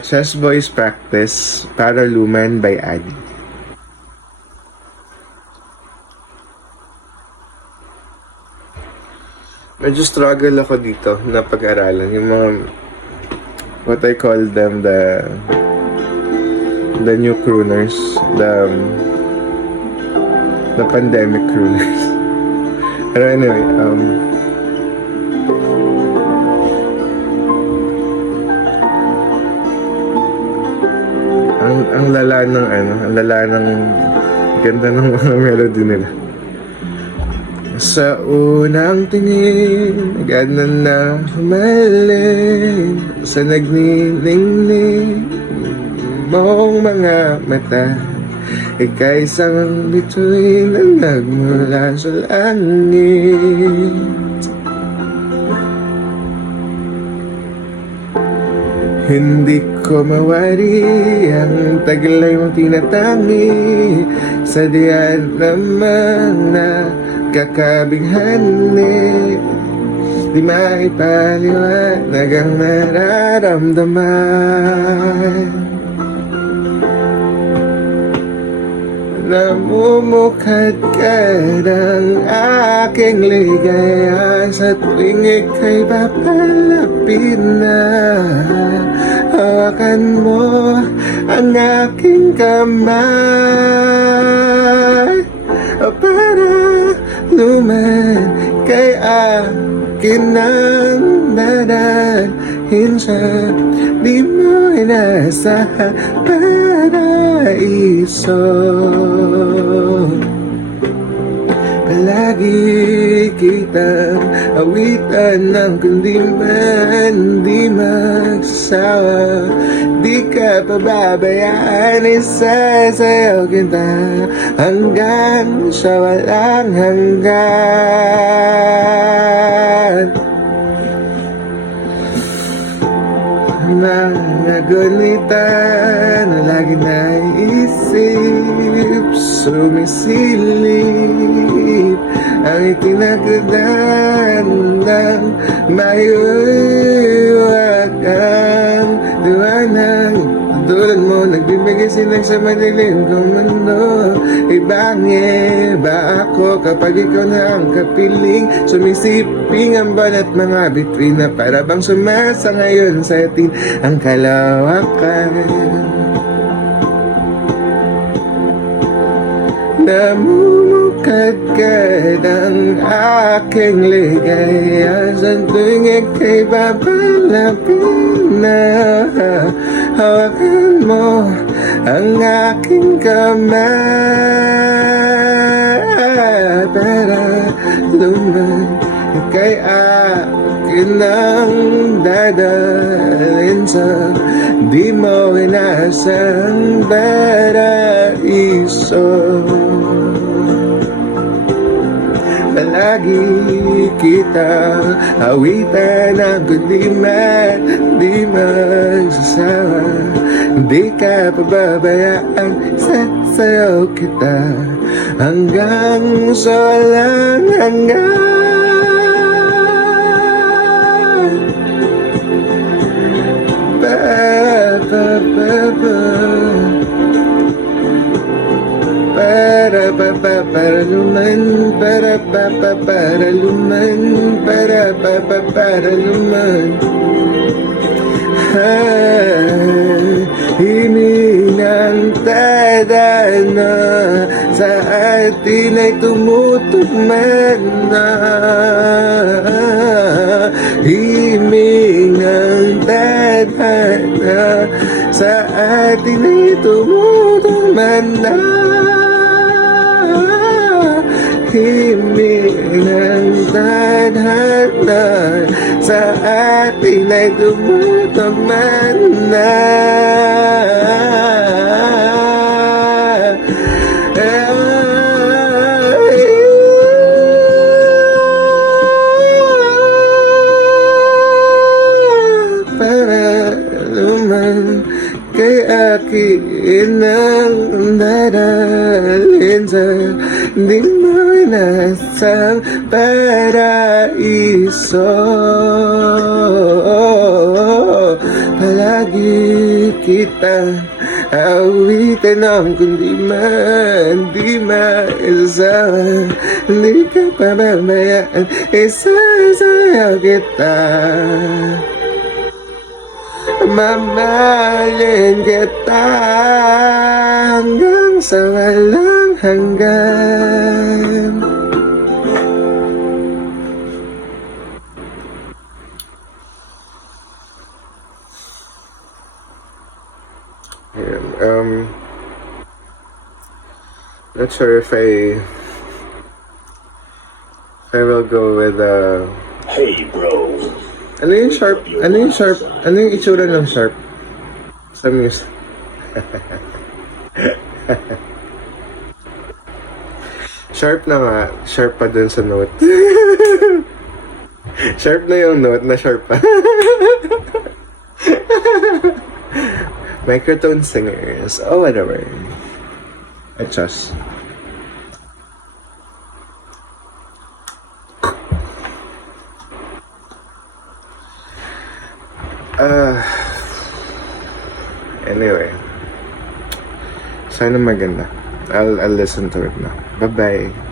Chess Boys Practice para Lumen by Adi. Medyo struggle ako dito na pag-aralan. Yung mga, what I call them, the new crooners, the pandemic crooners. Pero anyway, ang lala ng ang lala ng ganda ng mga melody nila. Sa unang tingin, gano'n na humaling sa nagniningning mong mga mata. Ika'y isang bituin na nagmula sa langit. Hindi ko mawari ang taglay mong tinatangi. Sa diyan naman na kakabighani, di maipaliwanag ang nararamdaman. Namumukad ka ng aking ligaya sa tuwing ika'y papalapin na. Hawakan mo ang aking kamay para luman kay akin ang dadalhin sa di mo inasahan paraiso. Palagi kitang awitan ng kundi man di magsasawa. Di ka pababayaan, isasayaw kita hanggang sa walang hanggan. Mga gunita na lagi naisip, sumisilip ang itinagdan ng maiwagang liwanag. Tulad mo, nagbibigay sinag sa madilim kong mundo. Ibangi ba ako kapag ikaw na ang kapiling? Sumisiping ang banat mga bituin na para bang sumasa ngayon sa atin ang kalawakan. Namumukad ka ng aking ligaya sa tuwing ika'y babalapin na. Hawakan mo ang aking kamay para luman ika'y akin ang dadalhin sa di mo inasang paraiso. Palagi kita awitan ng kundi man di magsasawa. Di ka pababayaan, sasayaw kita hanggang sa walang hanggan. Para luman, para luman, para luman. Hininang tadhana sa atin ay tumutugman na. Hiningang tadhana sa atin ay tumutugman na. Hiningang tadhana sa atin ay tumutugman na. Para luman kay akin ang dadalhin sa di mo inasang paraiso. palagi kita aawitin ng kundi man di maisasawa. Hindi ka pababayaan, isasayaw kita. Mamahalin kita hanggang sa walang hanggan. Ayan, not sure if I will go with Hey, bro. ano yung sharp? Ano yung sharp? Ano yung itsura ng sharp? Sa music. Sharp na nga. Sharp pa dun sa note. Sharp na yung note na sharp pa. Microtone singers. Oh, whatever. Adjust. Anyway, sana maganda. I'll listen to it now. Bye-bye.